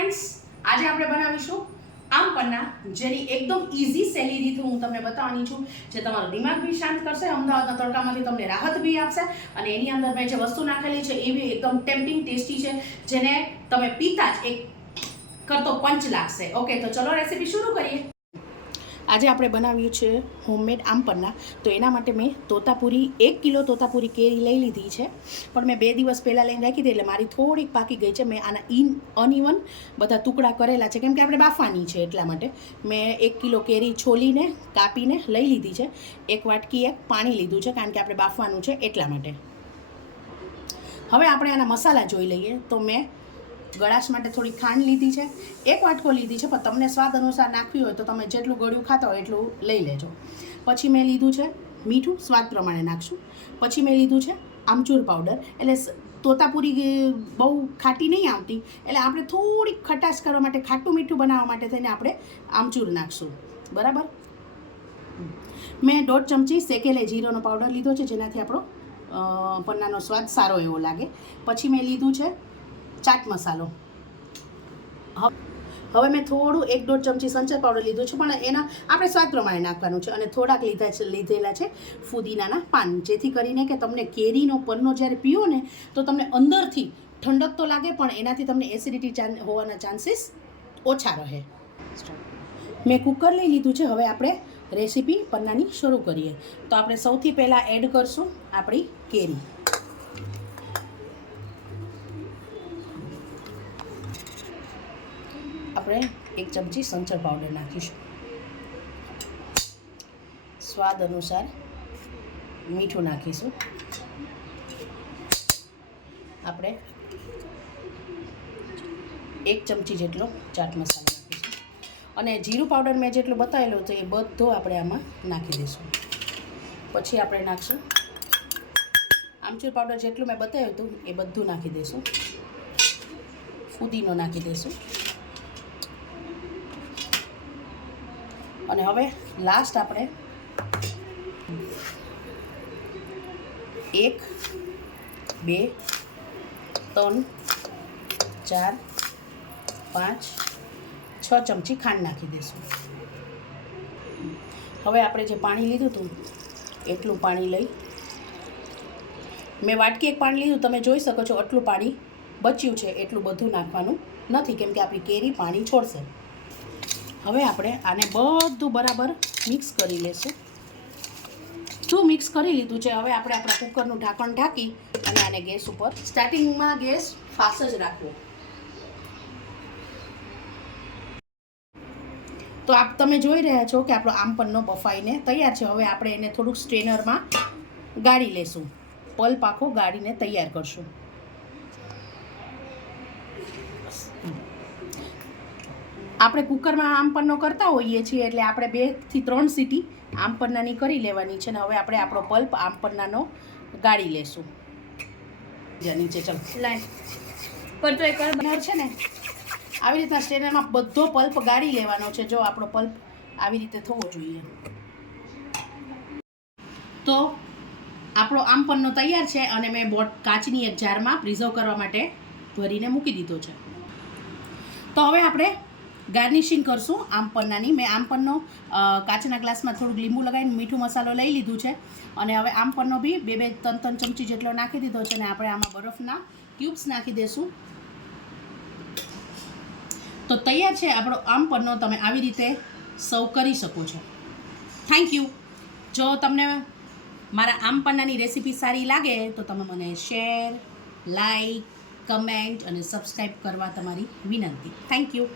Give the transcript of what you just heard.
Friends, આજે આપણે બનાવીશું આમ પન્ના, જેની એકદમ ઇઝી સહેલી રીત હું તમને બતાવવાની છું, જે તમારું દિમાગ બી શાંત કરશે, અમદાવાદના તડકામાંથી તમને રાહત બી આપશે અને એની અંદર મેં જે વસ્તુ નાખેલી છે એ બી એકદમ ટેમ્પટિંગ ટેસ્ટી છે, જેને તમે પીતા જ એક કરતો પંચ લાગશે. ઓકે, તો ચલો રેસીપી શરૂ કરીએ. આજે આપણે બનાવ્યું છે હોમમેડ આમ પન્ના. તો એના માટે મેં તોતાપુરી 1 કિલો તોતાપુરી કેરી લઈ લીધી છે, પણ મેં 2 દિવસ પહેલાં લઈને રાખી હતી એટલે મારી થોડીક પાકી ગઈ છે. મેં આના અનઇવન બધા ટુકડા કરેલા છે, કેમ કે આપણે બાફવાની છે એટલા માટે. મેં 1 કિલો કેરી છોલીને કાપીને લઈ લીધી છે. 1 વાટકી પાણી લીધું છે, કારણ કે આપણે બાફવાનું છે એટલા માટે. હવે આપણે આના મસાલા જોઈ લઈએ. તો મેં ગળાશ માટે થોડી ખાંડ લીધી છે, 1 વાટકો લીધી છે, પણ તમને સ્વાદ અનુસાર નાખવી હોય તો તમે જેટલું ગળ્યું ખાતા હોય એટલું લઈ લેજો. પછી મેં લીધું છે મીઠું, સ્વાદ પ્રમાણે નાખશું. પછી મેં લીધું છે આમચૂર પાવડર, એટલે તોતાપુરી બહુ ખાટી નહીં આવતી, એટલે આપણે થોડીક ખટાશ કરવા માટે, ખાટું મીઠું બનાવવા માટે થઈને આપણે આમચૂર નાખશું. બરાબર. મેં 1.5 ચમચી શેકેલે જીરોનો પાવડર લીધો છે, જેનાથી આપણો પન્નાનો સ્વાદ સારો એવો લાગે. પછી મેં લીધું છે ચાટ મસાલો. હવે મેં થોડું 1.5 ચમચી સંચર પાવડર લીધું છે, પણ એના આપણે સ્વાદ પ્રમાણે નાખવાનું છે. અને થોડાક લીધેલા છે ફુદીનાના પાન, જેથી કરીને કે તમને કેરીનો પન્નો જ્યારે પીઓ ને તો તમને અંદરથી ઠંડક તો લાગે, પણ એનાથી તમને એસિડિટી હોવાના ચાન્સીસ ઓછા રહે. મેં કુકર લઈ લીધું છે. હવે આપણે રેસીપી પન્નાની શરૂ કરીએ. તો આપણે સૌથી પહેલાં એડ કરશું આપણી કેરી. આપણે 1 ચમચી સંચર પાવડર નાખીશું, સ્વાદ અનુસાર મીઠું નાખીશું, આપણે 1 ચમચી જેટલો ચાટ મસાલો નાખીશું, અને જીરું પાવડર મેં જેટલું બતાવેલું હતું એ બધો આપણે આમાં નાખી દઈશું. પછી આપણે નાખશું આમચૂર પાવડર, જેટલું મેં બતાવ્યું હતું એ બધું નાખી દઈશું. ફુદીનો નાખી દઈશું. અને હવે લાસ્ટ આપણે 1 2 3 4 5 6 ચમચી ખાંડ નાખી દઈશું. હવે આપણે જે પાણી લીધું હતું એટલું પાણી લઈ, મેં વાટકી 1 પાણી લીધું, તમે જોઈ શકો છો આટલું પાણી બચ્યું છે. એટલું બધું નાખવાનું નથી, કેમ કે આપણી કેરી પાણી છોડશે. હવે આપણે આને બધું બરાબર મિક્સ કરી લેશું. જો મિક્સ કરી લીધું છે, હવે આપણે આપણા કુકરનું ઢાંકણ ઢાંકી અને આને ગેસ ઉપર, સ્ટાર્ટિંગમાં ગેસ ફાસ્ટ જ રાખવો. તો તમે જોઈ રહ્યા છો કે આપણો આમ પન્નો બફાઈને તૈયાર છે. હવે આપણે એને થોડુંક સ્ટ્રેનરમાં ગાળી લેશું, પલ્પ આખો ગાળીને તૈયાર કરશું. આપણે કુકરમાં આમ પન્નો કરતા હોઈએ છીએ, એટલે આપણે 2 થી 3 સીટી આમ પન્નાની કરી લેવાની છે. ને હવે આપણે આપણો પલ્પ આમ પન્નાનો ગાળી લેશું. નીચે ચાલ લાઈન પર તો એક બનર છે ને, આવી રીતના સ્ટ્રેનરમાં બધો પલ્પ ગાળી લેવાનો છે. જો આપણો પલ્પ આવી રીતે થવો જોઈએ. તો આપણો આમ પન્નો તૈયાર છે, અને મેં કાચની એક જારમાં પ્રિઝર્વ કરવા માટે ભરીને મૂકી દીધો છે. તો હવે આપણે ગાર્નિશિંગ કરશું આમ પન્નાની. મેં આમ પન્નો કાચના ગ્લાસમાં થોડુંક લીંબુ લગાવીને મીઠું મસાલો લઈ લીધું છે, અને હવે આમ પન્નો બી 2-3 ચમચી જેટલો નાખી દીધો છે. અને આપણે આમાં બરફના ક્યુબ્સ નાખી દઈશું. તો તૈયાર છે આપણો આમ પન્નો. તમે આવી રીતે સર્વ કરી શકો છો. Thank you. જો તમને મારા આમ પન્નાની રેસીપી સારી લાગે તો તમે મને શેર, લાઈક, કમેન્ટ અને સબસ્ક્રાઈબ કરવા તમારી વિનંતી. Thank you.